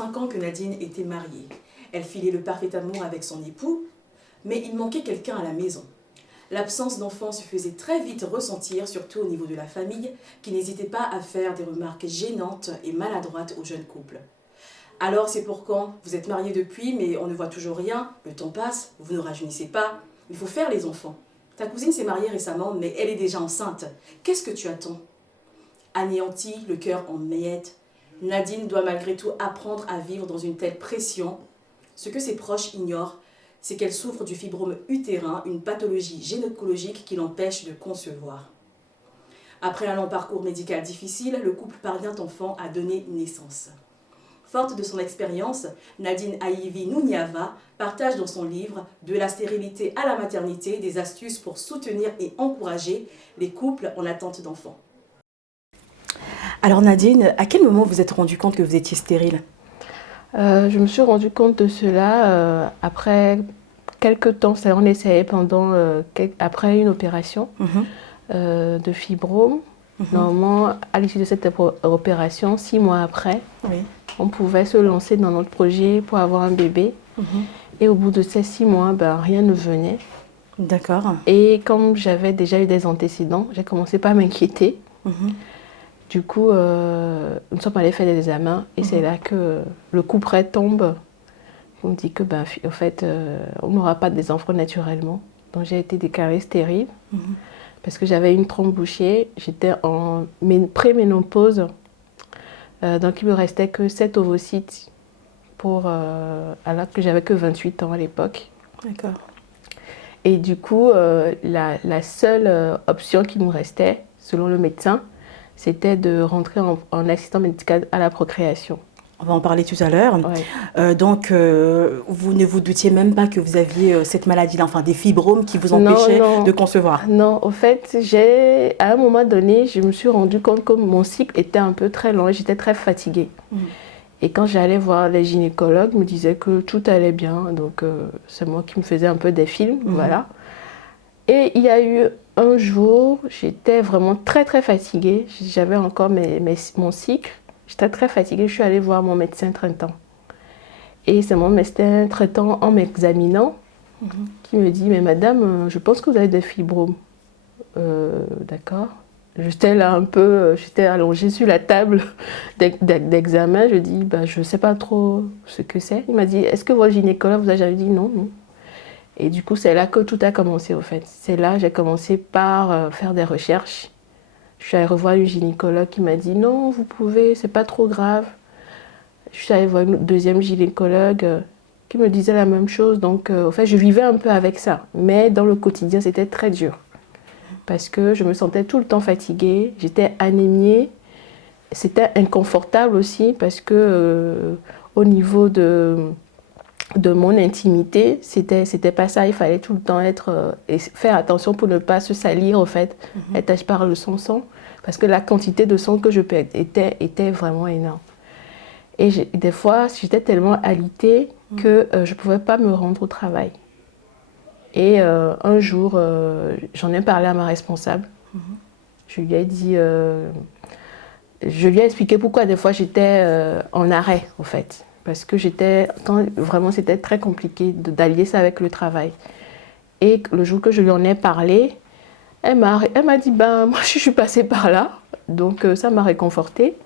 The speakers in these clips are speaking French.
5 ans que Nadine était mariée. Elle filait le parfait amour avec son époux, mais il manquait quelqu'un à la maison. L'absence d'enfants se faisait très vite ressentir, surtout au niveau de la famille, qui n'hésitait pas à faire des remarques gênantes et maladroites aux jeunes couples. Alors c'est pour quand? Vous êtes mariés depuis, mais on ne voit toujours rien, le temps passe, vous ne rajeunissez pas, il faut faire les enfants. Ta cousine s'est mariée récemment, mais elle est déjà enceinte. Qu'est-ce que tu attends? Anéantie, le cœur en miettes, Nadine doit malgré tout apprendre à vivre dans une telle pression. Ce que ses proches ignorent, c'est qu'elle souffre du fibrome utérin, une pathologie gynécologique qui l'empêche de concevoir. Après un long parcours médical difficile, le couple parvient enfin à donner naissance. Forte de son expérience, Nadine Aivi Nouniava partage dans son livre « De la stérilité à la maternité » des astuces pour soutenir et encourager les couples en attente d'enfants. Alors Nadine, à quel moment vous vous êtes rendu compte que vous étiez stérile? Je me suis rendu compte de cela après quelques temps, c'est-à-dire on essayait après une opération de fibrome. Normalement, à l'issue de cette opération, 6 mois après, on pouvait se lancer dans notre projet pour avoir un bébé. Et au bout de ces 6 mois, rien ne venait. D'accord. Et comme j'avais déjà eu des antécédents, j'ai commencé par m'inquiéter. Du coup, nous sommes allés faire des examens et c'est là que le coup près tombe. On me dit que, au fait, on n'aura pas des enfants naturellement. Donc j'ai été déclarée stérile parce que j'avais une trompe bouchée. J'étais en pré-ménopause. Donc il me restait que 7 ovocytes alors que j'avais que 28 ans à l'époque. D'accord. Et du coup, la seule option qui me restait, selon le médecin, c'était de rentrer en assistant médical à la procréation. On va en parler tout à l'heure. Ouais. Donc, vous ne vous doutiez même pas que vous aviez cette maladie-là, enfin des fibromes qui vous empêchaient de concevoir? Non, au fait, à un moment donné, je me suis rendu compte que mon cycle était un peu très long et j'étais très fatiguée. Et quand j'allais voir les gynécologues, ils me disaient que tout allait bien. Donc, c'est moi qui me faisais un peu des films, voilà. Et il y a eu un jour, j'étais vraiment très très fatiguée. J'avais encore mon cycle. J'étais très fatiguée, je suis allée voir mon médecin traitant. Et c'est mon médecin traitant, en m'examinant, qui me dit « Mais madame, je pense que vous avez des fibromes. » D'accord. J'étais là un peu, j'étais allongée sur la table d'examen. Je dis « Je ne sais pas trop ce que c'est. » Il m'a dit « Est-ce que votre gynécologue vous a jamais dit non, non ?» Et du coup, c'est là que tout a commencé, au fait. C'est là que j'ai commencé par faire des recherches. Je suis allée revoir une gynécologue qui m'a dit « Non, vous pouvez, c'est pas trop grave. » Je suis allée voir une deuxième gynécologue qui me disait la même chose. Donc, au fait, je vivais un peu avec ça. Mais dans le quotidien, c'était très dur. Parce que je me sentais tout le temps fatiguée. J'étais anémiée. C'était inconfortable aussi parce que au niveau de mon intimité, c'était pas ça. Il fallait tout le temps et faire attention pour ne pas se salir, au fait, être taché par le sang, parce que la quantité de sang que je perdais était vraiment énorme. Et des fois, j'étais tellement alitée que je ne pouvais pas me rendre au travail. Et un jour, j'en ai parlé à ma responsable. Je lui ai dit, je lui ai expliqué pourquoi des fois j'étais en arrêt, au fait. Parce que vraiment c'était très compliqué d'allier ça avec le travail. Et le jour que je lui en ai parlé, elle m'a dit, moi je suis passée par là. Donc ça m'a réconfortée.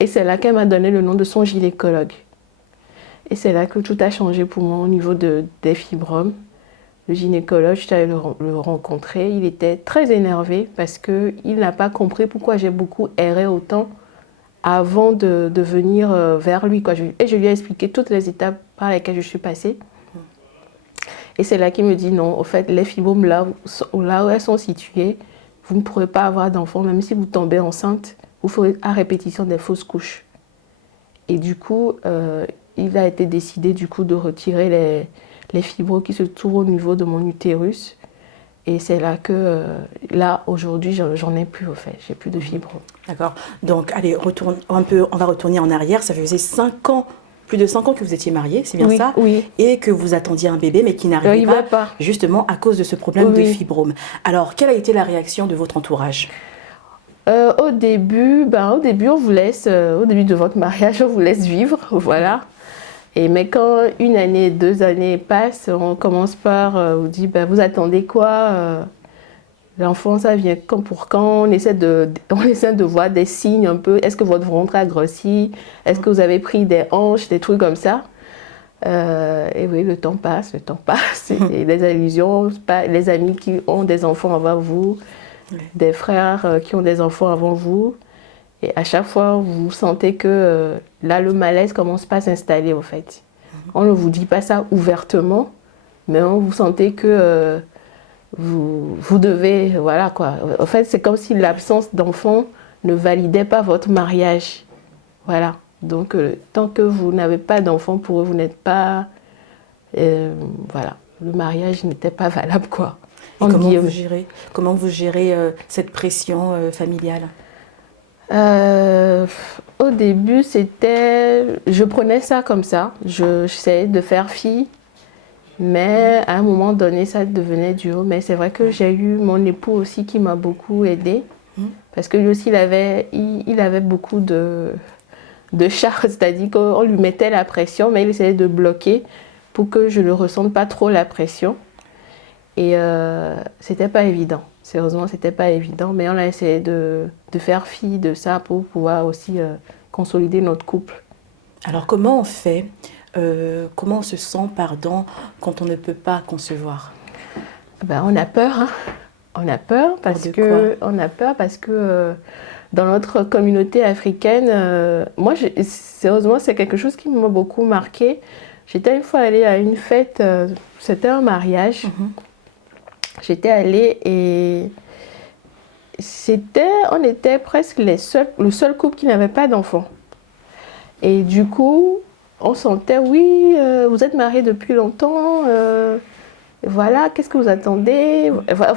Et c'est là qu'elle m'a donné le nom de son gynécologue. Et c'est là que tout a changé pour moi au niveau des fibromes. Le gynécologue, je suis allée le rencontrer. Il était très énervé parce qu'il n'a pas compris pourquoi j'ai beaucoup erré autant avant de venir vers lui, quoi. Et je lui ai expliqué toutes les étapes par lesquelles je suis passée. Et c'est là qu'il me dit non, au fait, les fibromes, là où elles sont situées, vous ne pourrez pas avoir d'enfant, même si vous tombez enceinte, vous ferez à répétition des fausses couches. Et du coup, il a été décidé du coup de retirer les fibromes qui se trouvent au niveau de mon utérus. Et c'est là que, aujourd'hui, j'en ai plus, au fait. J'ai plus de fibromes. D'accord. Donc, allez, on va retourner en arrière. Ça faisait 5 ans, plus de 5 ans que vous étiez mariés, c'est bien ça? Oui. Et que vous attendiez un bébé, mais qui n'arrivait pas, justement, à cause de ce problème de fibromes. Alors, quelle a été la réaction de votre entourage? Au début, on vous laisse, au début de votre mariage, on vous laisse vivre, voilà. Mais quand 1 année, 2 années passent, on commence par vous dire, vous attendez quoi l'enfant, ça vient quand pour quand? On essaie de voir des signes un peu. Est-ce que votre ventre a grossi? Est-ce que vous avez pris des hanches, des trucs comme ça? Et oui, le temps passe. Et les allusions, les amis qui ont des enfants avant vous, des frères qui ont des enfants avant vous. Et à chaque fois, vous sentez que là, le malaise commence pas à s'installer, au fait. On ne vous dit pas ça ouvertement, mais vous sentez que vous devez, voilà quoi. En fait, c'est comme si l'absence d'enfant ne validait pas votre mariage. Voilà. Donc, tant que vous n'avez pas d'enfant, pour eux, vous n'êtes pas... voilà. Le mariage n'était pas valable, quoi. Et comment vous gérez cette pression familiale? Au début, je prenais ça comme ça. J'essayais de faire fi. Mais à un moment donné, ça devenait dur. Mais c'est vrai que j'ai eu mon époux aussi qui m'a beaucoup aidée. Parce que lui aussi, il avait beaucoup de charge. C'est-à-dire qu'on lui mettait la pression, mais il essayait de bloquer pour que je ne ressente pas trop la pression. Et c'était pas évident. Sérieusement, c'était pas évident. Mais on a essayé de faire fi de ça pour pouvoir aussi consolider notre couple. Alors, comment on fait comment on se sent, quand on ne peut pas concevoir? On a peur, hein. On a peur parce que dans notre communauté africaine, moi, sérieusement, c'est quelque chose qui m'a beaucoup marqué. J'étais une fois allée à une fête, c'était un mariage. J'étais allée et on était presque le seul couple qui n'avait pas d'enfant. Et du coup, on sentait, oui, vous êtes mariés depuis longtemps, voilà, qu'est-ce que vous attendez? En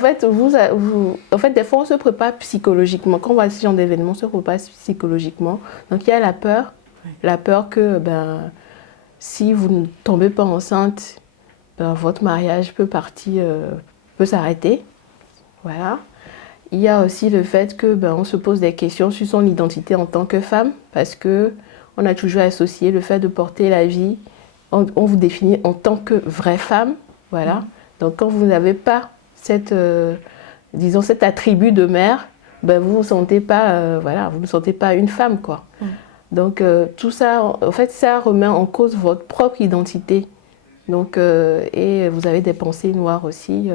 fait, des fois, on se prépare psychologiquement. Quand on voit ce genre d'événement, on se prépare psychologiquement. Donc, il y a la peur que si vous ne tombez pas enceinte, votre mariage peut s'arrêter. Voilà. Il y a aussi le fait que on se pose des questions sur son identité en tant que femme, parce que on a toujours associé le fait de porter la vie, on vous définit en tant que vraie femme, voilà. Donc quand vous n'avez pas cet attribut de mère, vous ne sentez pas, vous ne sentez pas une femme, quoi. Donc tout ça, en fait, ça remet en cause votre propre identité. Donc et vous avez des pensées noires aussi.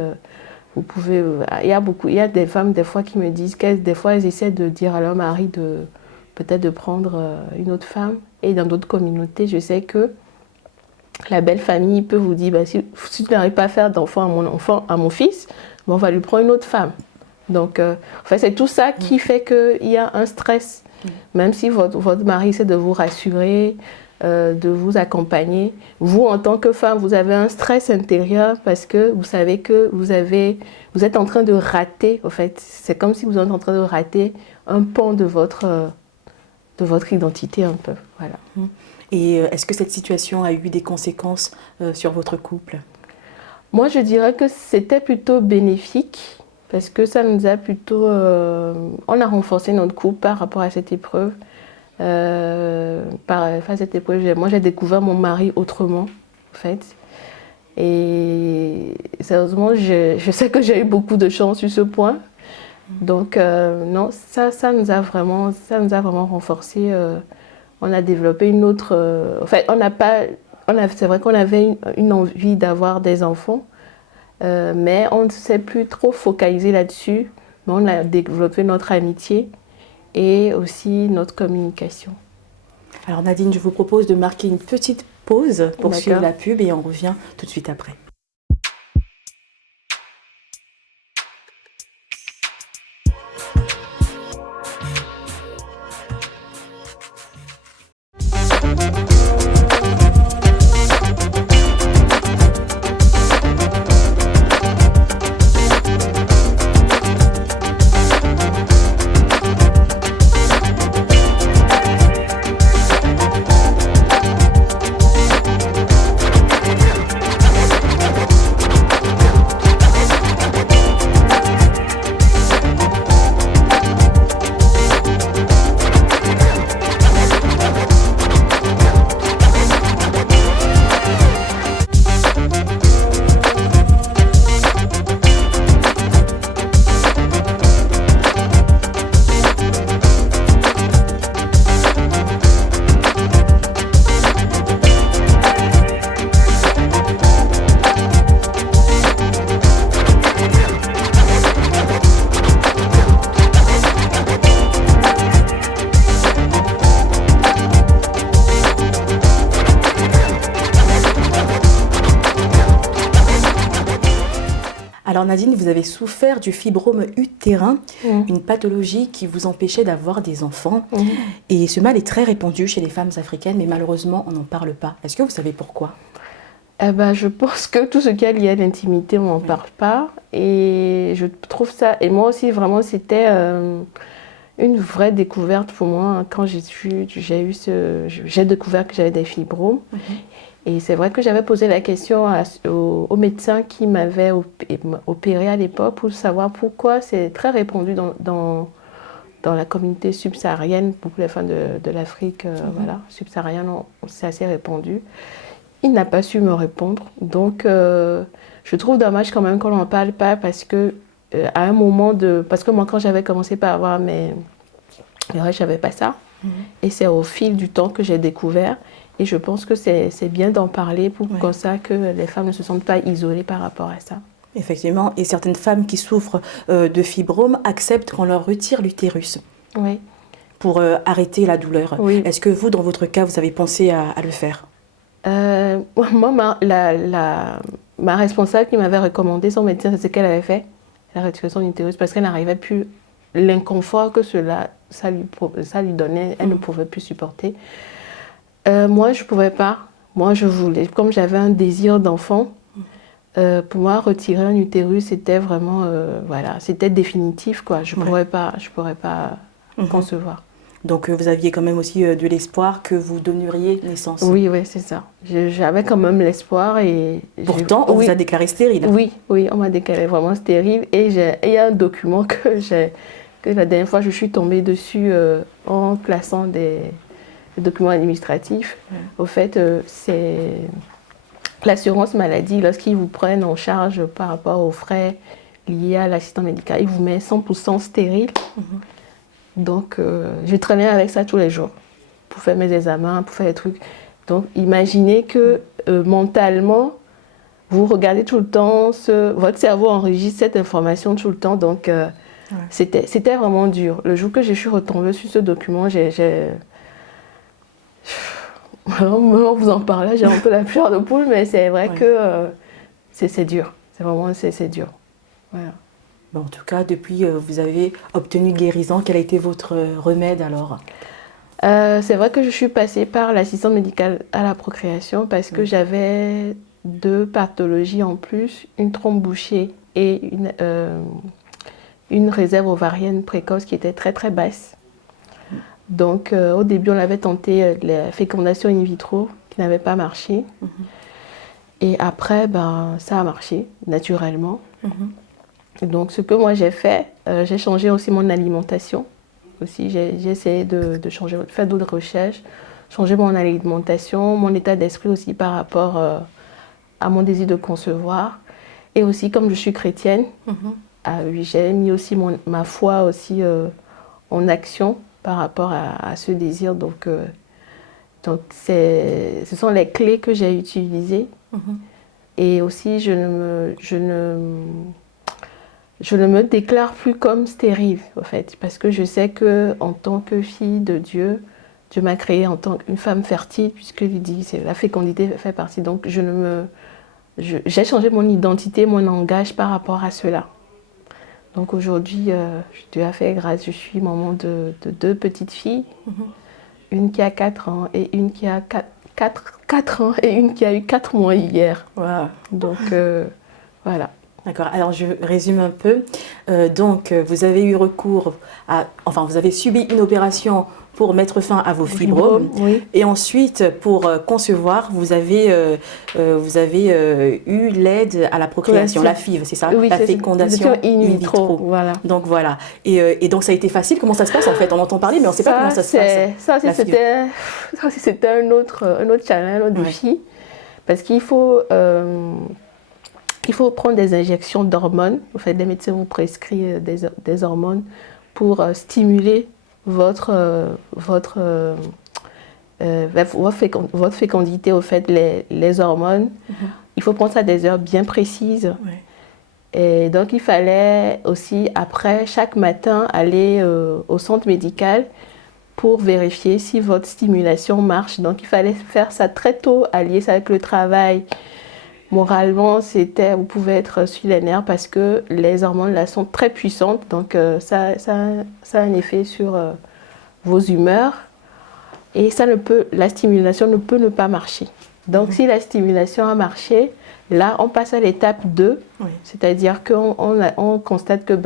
Vous pouvez, il y a des femmes des fois qui me disent des fois elles essaient de dire à leur mari peut-être de prendre une autre femme. Et dans d'autres communautés, je sais que la belle famille peut vous dire si tu n'arrives pas à faire d'enfant à mon fils, on va lui prendre une autre femme. Donc, en fait, c'est tout ça qui fait qu'il y a un stress. Même si votre mari essaie de vous rassurer, de vous accompagner, vous, en tant que femme, vous avez un stress intérieur parce que vous savez que vous êtes en train de rater, en fait. C'est comme si vous êtes en train de rater un pan de votre identité un peu. Voilà. Et est-ce que cette situation a eu des conséquences sur votre couple? Moi, je dirais que c'était plutôt bénéfique parce que ça nous a plutôt... on a renforcé notre couple par rapport à cette épreuve. Moi, j'ai découvert mon mari autrement, en fait. Et sérieusement, je sais que j'ai eu beaucoup de chance sur ce point. Donc, non, ça nous a vraiment renforcé. On a développé une autre... en fait, c'est vrai qu'on avait une envie d'avoir des enfants, mais on ne s'est plus trop focalisé là-dessus. Mais on a développé notre amitié et aussi notre communication. Alors Nadine, je vous propose de marquer une petite pause pour suivre la pub et on revient tout de suite après. Nadine, vous avez souffert du fibrome utérin, une pathologie qui vous empêchait d'avoir des enfants. Et ce mal est très répandu chez les femmes africaines, mais malheureusement, on n'en parle pas. Est-ce que vous savez pourquoi? Je pense que tout ce qui est lié à l'intimité, on n'en parle pas. Et je trouve ça... Et moi aussi, vraiment, c'était une vraie découverte pour moi quand j'ai découvert que j'avais des fibromes. Et c'est vrai que j'avais posé la question au médecin qui m'avait opéré à l'époque pour savoir pourquoi c'est très répandu dans la communauté subsaharienne. Beaucoup les femmes de l'Afrique subsaharienne, c'est assez répandu. Il n'a pas su me répondre. Donc, je trouve dommage quand même qu'on n'en parle pas parce que à un moment parce que moi, quand j'avais commencé par avoir mes règles, je n'avais pas ça. Et c'est au fil du temps que j'ai découvert. Et je pense que c'est bien d'en parler pour comme ça que les femmes ne se sentent pas isolées par rapport à ça. Effectivement, et certaines femmes qui souffrent de fibromes acceptent qu'on leur retire l'utérus pour arrêter la douleur. Est-ce que vous, dans votre cas, vous avez pensé à le faire? Moi, ma responsable qui m'avait recommandé, son médecin, c'est ce qu'elle avait fait, la retiration de l'utérus, parce qu'elle n'arrivait plus, l'inconfort que ça lui donnait, elle ne pouvait plus supporter. Moi, je ne pouvais pas. Moi, je voulais. Comme j'avais un désir d'enfant, pour moi, retirer un utérus, c'était vraiment... c'était définitif, quoi. Je ne pourrais pas concevoir. Donc, vous aviez quand même aussi de l'espoir que vous donneriez naissance. Oui, c'est ça. J'avais quand même l'espoir. Pourtant, on vous a déclaré stérile. Oui, on m'a déclaré vraiment stérile. Et il y a un document que la dernière fois, je suis tombée dessus en plaçant des documents administratifs. Au fait, c'est l'assurance maladie, lorsqu'ils vous prennent en charge par rapport aux frais liés à l'assistant médical, ils vous mettent 100% stérile. Donc, je traînais avec ça tous les jours pour faire mes examens, pour faire des trucs. Donc, imaginez que mentalement, vous regardez tout le temps, votre cerveau enregistre cette information tout le temps. Donc, c'était vraiment dur. Le jour que je suis retombée sur ce document, alors, vous en parlez, j'ai un peu la peur de poule, mais c'est vrai que c'est dur. C'est vraiment dur. Voilà. Bon, en tout cas, depuis, vous avez obtenu guérison. Quel a été votre remède alors? C'est vrai que je suis passée par l'assistante médicale à la procréation parce que j'avais 2 pathologies en plus, une trompe bouchée et une réserve ovarienne précoce qui était très très basse. Donc, au début, on avait tenté la fécondation in vitro qui n'avait pas marché. Et après, ça a marché naturellement. Donc, ce que moi j'ai fait, j'ai changé aussi mon alimentation. Aussi, j'ai essayé de changer, faire d'autres recherches, changer mon alimentation, mon état d'esprit aussi par rapport à mon désir de concevoir. Et aussi, comme je suis chrétienne, j'ai mis aussi ma foi aussi en action par rapport à ce désir. Donc ce sont les clés que j'ai utilisées. Et aussi, je ne me déclare plus comme stérile, en fait, parce que je sais qu'en tant que fille de Dieu, Dieu m'a créée en tant qu'une femme fertile, puisque il dit que la fécondité fait partie. Donc, j'ai changé mon identité, mon langage par rapport à cela. Donc aujourd'hui, Dieu a fait grâce, je suis maman de 2 petites filles, une qui a 4 ans et une qui a 4 ans et une qui a eu 4 mois hier. Wow. Donc voilà. D'accord, alors je résume un peu. Donc vous avez eu recours vous avez subi une opération pour mettre fin à vos fibromes. Et ensuite, pour concevoir, vous avez eu l'aide à la procréation, la FIV, c'est ça? La fécondation in vitro. Voilà. Donc voilà. Et donc ça a été facile. Comment ça se passe en fait? On entend parler, mais on ne sait pas comment ça se passe. Ça, c'était un autre challenge, un autre défi. Parce qu'il faut prendre des injections d'hormones. En fait, les médecins vous prescrivent des hormones pour stimuler votre fécondité, au fait, les hormones. Il faut prendre ça à des heures bien précises. Et donc, il fallait aussi, après, chaque matin, aller au centre médical pour vérifier si votre stimulation marche. Donc, il fallait faire ça très tôt, allier ça avec le travail. Moralement, vous pouvez être sur les nerfs parce que les hormones là sont très puissantes, donc ça a un effet sur vos humeurs et la stimulation ne peut ne pas marcher. Donc si la stimulation a marché, là on passe à l'étape 2, c'est-à-dire qu'on constate que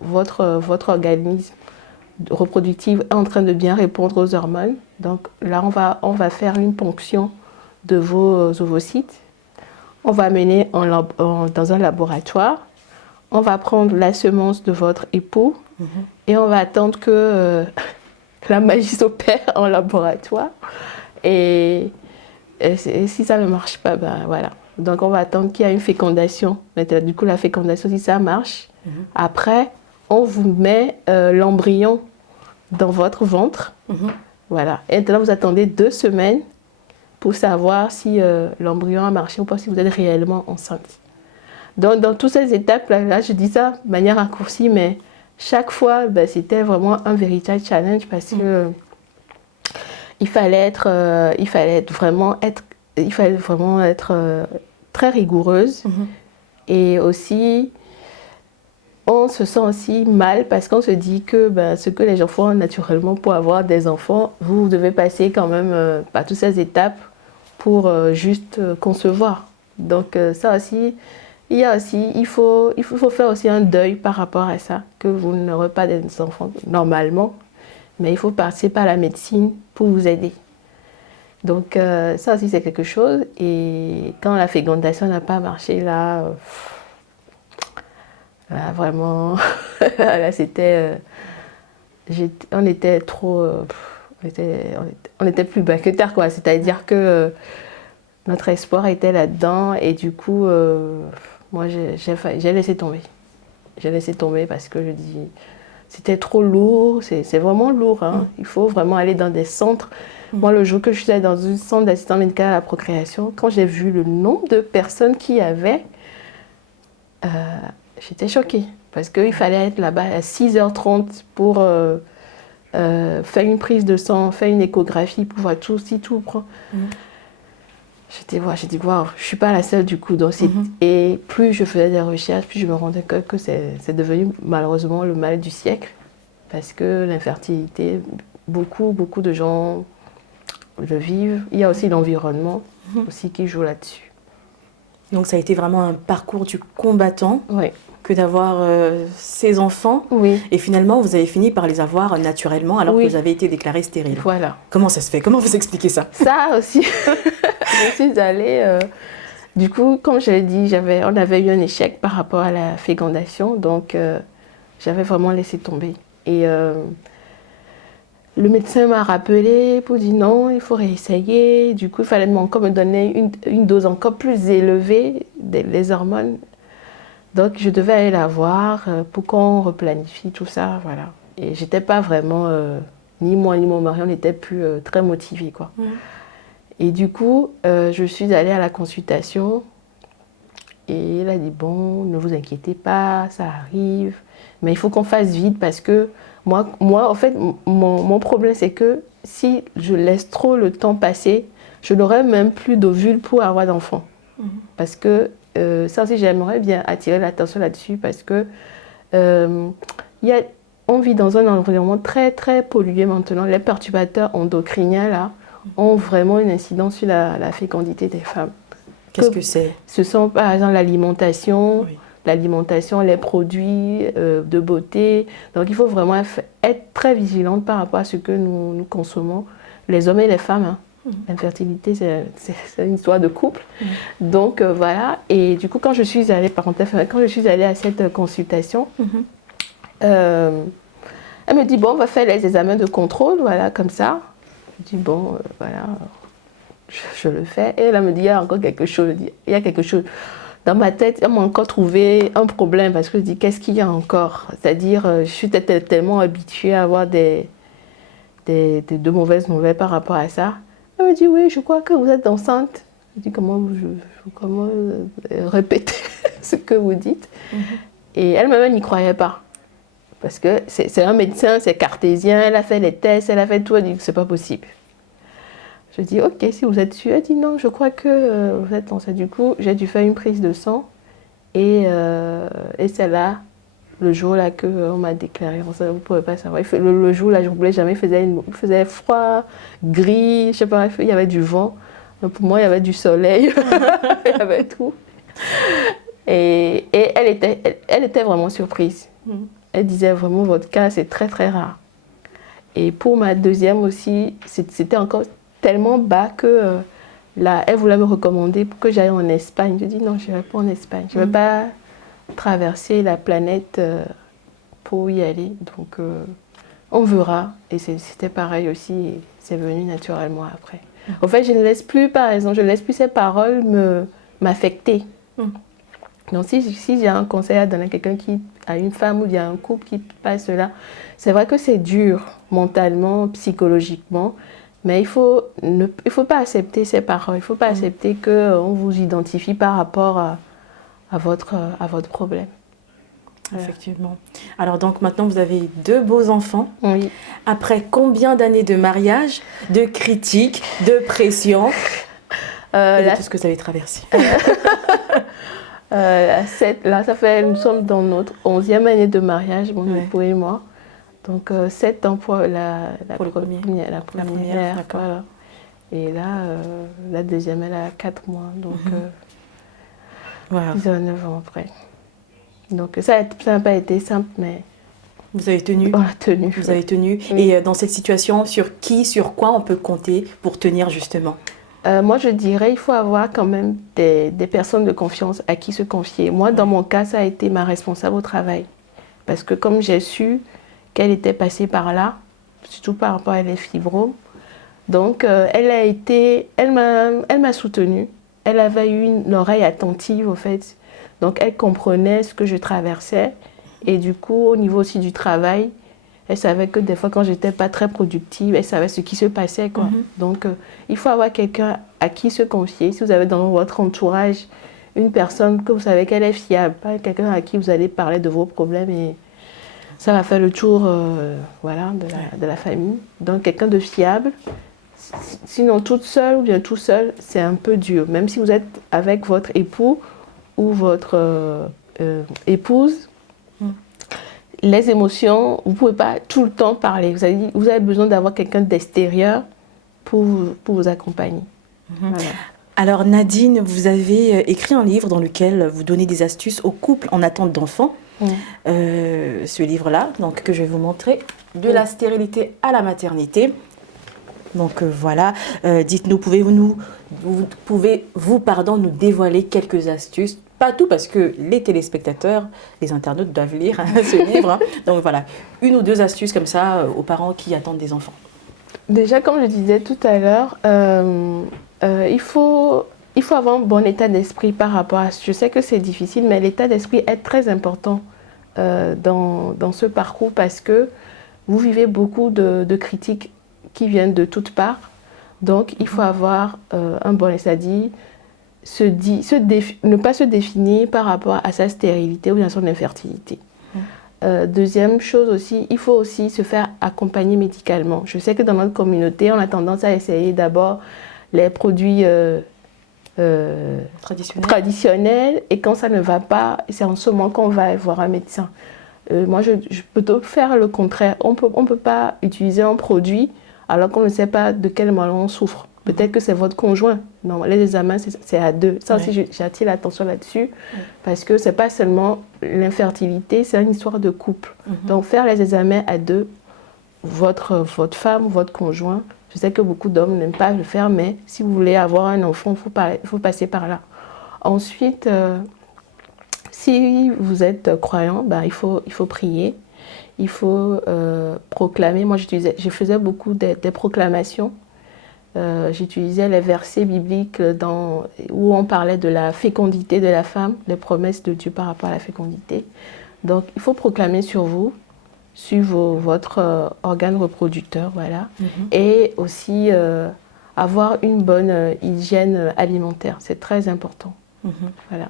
votre organisme reproductif est en train de bien répondre aux hormones. Donc là on va faire une ponction de vos ovocytes. On va mener dans un laboratoire, on va prendre la semence de votre époux et on va attendre que la magie s'opère en laboratoire. Et si ça ne marche pas, voilà. Donc on va attendre qu'il y ait une fécondation. Maintenant, du coup, la fécondation, si ça marche, après, on vous met l'embryon dans votre ventre. Voilà. Et maintenant, vous attendez 2 semaines pour savoir si l'embryon a marché ou pas, si vous êtes réellement enceinte. Donc, dans toutes ces étapes-là, je dis ça de manière raccourcie, mais chaque fois, c'était vraiment un véritable challenge parce que il fallait vraiment être très rigoureuse. Et aussi, on se sent aussi mal parce qu'on se dit que ce que les gens font naturellement pour avoir des enfants, vous devez passer quand même par toutes ces étapes pour juste concevoir. Donc ça aussi, il faut faire aussi un deuil par rapport à ça, que vous n'aurez pas des enfants normalement, mais il faut passer par la médecine pour vous aider. Donc ça aussi c'est quelque chose. Et quand la fécondation n'a pas marché, là vraiment, là c'était, on était trop, on était plus bas que terre, quoi. C'est-à-dire que notre espoir était là-dedans et du coup, moi j'ai laissé tomber. J'ai laissé tomber parce que je dis, c'était trop lourd, c'est vraiment lourd. Hein. Il faut vraiment aller dans des centres. Moi, le jour que je suis allée dans un centre d'assistance médicale à la procréation, quand j'ai vu le nombre de personnes qu'il y avait, j'étais choquée. Parce qu'il fallait être là-bas à 6h30 pour faire une prise de sang, faire une échographie pour voir tout, si tout prend. J'ai dit, waouh, je ne suis pas la seule du coup. Donc, et plus je faisais des recherches, plus je me rendais compte que c'est devenu malheureusement le mal du siècle. Parce que l'infertilité, beaucoup de gens le vivent. Il y a aussi l'environnement aussi qui joue là-dessus. Donc ça a été vraiment un parcours du combattant que d'avoir ces enfants. Et finalement, vous avez fini par les avoir naturellement alors que vous avez été déclarée stérile. Voilà. Comment ça se fait? Comment vous expliquez ça? Ça aussi, je suis allée... du coup, comme je l'ai dit, on avait eu un échec par rapport à la fécondation. Donc, j'avais vraiment laissé tomber. Et le médecin m'a rappelé pour dire non, il faut réessayer. Du coup, il fallait encore me donner une dose encore plus élevée des hormones. Donc, je devais aller la voir pour qu'on replanifie tout ça. Voilà. Et je n'étais pas vraiment, ni moi ni mon mari, on n'était plus très motivés, quoi. Et du coup, je suis allée à la consultation. Et il a dit, bon, ne vous inquiétez pas, ça arrive. Mais il faut qu'on fasse vite parce que moi en fait, mon problème, c'est que si je laisse trop le temps passer, je n'aurai même plus d'ovules pour avoir d'enfants. Parce que ça aussi, j'aimerais bien attirer l'attention là-dessus parce que on vit dans un environnement très, très pollué maintenant. Les perturbateurs endocriniens, là, ont vraiment une incidence sur la fécondité des femmes. Qu'est-ce que c'est? Ce sont par exemple l'alimentation, les produits de beauté. Donc il faut vraiment être très vigilante par rapport à ce que nous consommons, les hommes et les femmes. Hein. L'infertilité, c'est une histoire de couple. Donc voilà. Et du coup, quand je suis allée à cette consultation, elle me dit, bon, on va faire les examens de contrôle, voilà, comme ça. Je dis, bon, voilà, je le fais. Et elle me dit, il y a encore quelque chose. Il y a quelque chose. Dans ma tête, elle m'a encore trouvé un problème parce que je dis, qu'est-ce qu'il y a encore? C'est-à-dire, je suis tellement habituée à avoir de mauvaises nouvelles par rapport à ça. Elle me dit, oui, je crois que vous êtes enceinte. Je dis, comment répéter ce que vous dites? Et elle-même n'y croyait pas. Parce que c'est un médecin, c'est cartésien, elle a fait les tests, elle a fait tout, elle dit que c'est pas possible. Je dis, ok, si vous êtes sûre. Elle dit, non, je crois que vous êtes enceinte. Du coup, j'ai dû faire une prise de sang. Et c'est là, le jour là qu'on m'a déclaré enceinte. Vous ne pouvez pas savoir. Le jour là, je ne voulais jamais, il faisait froid, gris, je ne sais pas, il y avait du vent. Donc pour moi, il y avait du soleil, il y avait tout. Et elle était vraiment surprise. Elle disait vraiment, votre cas, c'est très, très rare. Et pour ma deuxième aussi, c'était encore tellement bas que là, elle voulait me recommander pour que j'aille en Espagne. Je dis non, je ne vais pas en Espagne. Je ne vais pas traverser la planète pour y aller. Donc, on verra. Et c'était pareil aussi. Et c'est venu naturellement après. En fait, je ne laisse plus, par exemple, je ne laisse plus ces paroles m'affecter. Donc, si j'ai un conseil à donner à quelqu'un à une femme ou il y a un couple qui passe là, c'est vrai que c'est dur mentalement, psychologiquement, mais il ne faut pas accepter ces paroles. Il ne faut pas accepter qu'on vous identifie par rapport à votre problème. Effectivement. Alors donc maintenant vous avez 2 beaux enfants. Oui. Après combien d'années de mariage, de critiques, de pression et de tout ce que vous avez traversé? Nous sommes dans notre 11e année de mariage, mon époux et moi. Donc 7 ans pour la première. Voilà. Et là, la deuxième, elle a 4 mois. Donc 19 ans après. Donc ça n'a pas été simple, mais... Vous avez tenu. On a tenu. Vous avez tenu. Oui. Et dans cette situation, sur quoi on peut compter pour tenir justement? Moi, je dirais il faut avoir quand même des personnes de confiance à qui se confier. Moi, dans mon cas, ça a été ma responsable au travail. Parce que comme j'ai su qu'elle était passée par là, surtout par rapport à les fibromes, donc elle m'a soutenue. Elle avait eu une oreille attentive, au fait. Donc, elle comprenait ce que je traversais. Et du coup, au niveau aussi du travail, elle savait que des fois, quand je n'étais pas très productive, elle savait ce qui se passait, quoi. Donc, il faut avoir quelqu'un à qui se confier. Si vous avez dans votre entourage une personne que vous savez qu'elle est fiable, pas quelqu'un à qui vous allez parler de vos problèmes et ça va faire le tour de la famille. Donc, quelqu'un de fiable. Sinon, toute seule ou bien tout seul, c'est un peu dur. Même si vous êtes avec votre époux ou votre épouse, les émotions, vous ne pouvez pas tout le temps parler. Vous avez besoin d'avoir quelqu'un d'extérieur pour vous accompagner. Voilà. Alors Nadine, vous avez écrit un livre dans lequel vous donnez des astuces aux couples en attente d'enfants. Ce livre-là, donc, que je vais vous montrer, de la stérilité à la maternité. Donc voilà, dites-nous, pouvez-vous nous dévoiler quelques astuces? Pas tout, parce que les téléspectateurs, les internautes doivent lire ce livre. Donc voilà, 1 ou 2 astuces comme ça aux parents qui attendent des enfants. Déjà, comme je disais tout à l'heure, il faut avoir un bon état d'esprit par rapport à... Je sais que c'est difficile, mais l'état d'esprit est très important dans ce parcours parce que vous vivez beaucoup de critiques qui viennent de toutes parts. Donc, il faut avoir un bon état d'esprit. Ne pas se définir par rapport à sa stérilité ou bien son infertilité. Deuxième chose aussi, il faut aussi se faire accompagner médicalement. Je sais que dans notre communauté, on a tendance à essayer d'abord les produits traditionnels et quand ça ne va pas, c'est en ce moment qu'on va voir un médecin. Moi, je peux faire le contraire. On peut pas utiliser un produit alors qu'on ne sait pas de quelle maladie on souffre. Peut-être que c'est votre conjoint. Non, les examens, c'est à 2. Ça aussi, j'attire l'attention là-dessus. Parce que ce n'est pas seulement l'infertilité, c'est une histoire de couple. Donc, faire les examens à 2, votre femme, votre conjoint, je sais que beaucoup d'hommes n'aiment pas le faire, mais si vous voulez avoir un enfant, il faut passer par là. Ensuite, si vous êtes croyant, il faut prier. Il faut proclamer. Moi, je faisais beaucoup des proclamations. J'utilisais les versets bibliques où on parlait de la fécondité de la femme, les promesses de Dieu par rapport à la fécondité. Donc, il faut proclamer sur vous, sur votre organe reproducteur, voilà. Et aussi avoir une bonne hygiène alimentaire. C'est très important. Voilà.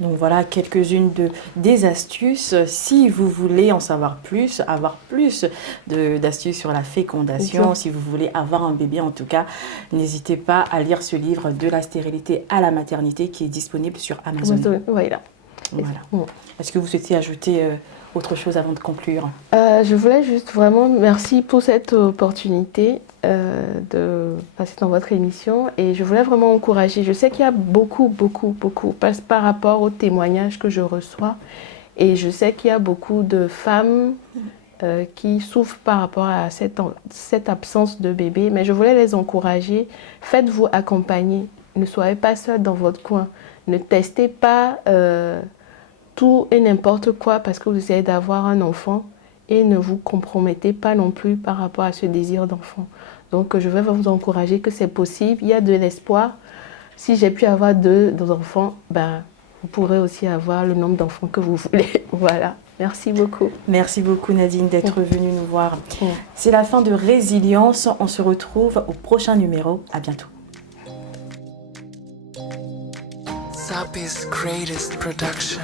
Donc voilà quelques-unes des astuces. Si vous voulez en savoir plus, avoir plus d'astuces sur la fécondation, si vous voulez avoir un bébé en tout cas, n'hésitez pas à lire ce livre de la stérilité à la maternité qui est disponible sur Amazon. Voilà. Est-ce que vous souhaitez ajouter autre chose avant de conclure? Je voulais juste vraiment merci pour cette opportunité de passer dans votre émission et je voulais vraiment encourager. Je sais qu'il y a beaucoup par rapport aux témoignages que je reçois et je sais qu'il y a beaucoup de femmes qui souffrent par rapport à cette absence de bébé, mais je voulais les encourager. Faites-vous accompagner. Ne soyez pas seul dans votre coin. Ne testez pas tout et n'importe quoi parce que vous essayez d'avoir un enfant et ne vous compromettez pas non plus par rapport à ce désir d'enfant. Donc je vais vous encourager que c'est possible, il y a de l'espoir. Si j'ai pu avoir deux enfants, vous pourrez aussi avoir le nombre d'enfants que vous voulez. Voilà, merci beaucoup. Merci beaucoup Nadine d'être venue nous voir. C'est la fin de Résilience, on se retrouve au prochain numéro, à bientôt. Sapi's greatest production.